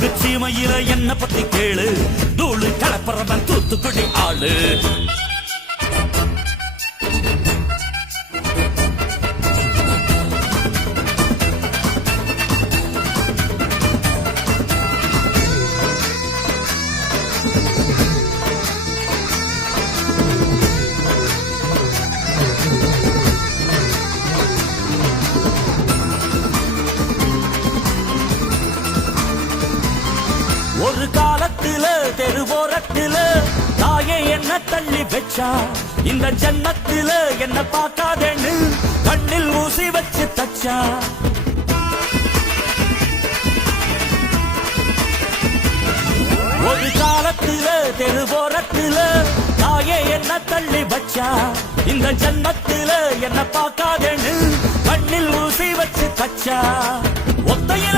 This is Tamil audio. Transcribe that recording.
மேற்கு சீமையில என்ன பத்தி கேளு, தூளு கலப்பறவன் தூத்துக்குடி ஆளு. ஒரு காலத்தில தெருவோரத்தில தாயே என்ன தள்ளி வச்சா, இந்த ஜன்னத்தில என்ன பார்க்காதேன்னு கண்ணில் ஊசி வச்சு தச்சா. ஒரு காலத்தில தெருவோரத்தில தாயே என்ன தள்ளி வச்சா, இந்த ஜன்னத்தில என்ன பார்க்காதேன்னு கண்ணில் ஊசி வச்சு தச்சா. ஒத்தையில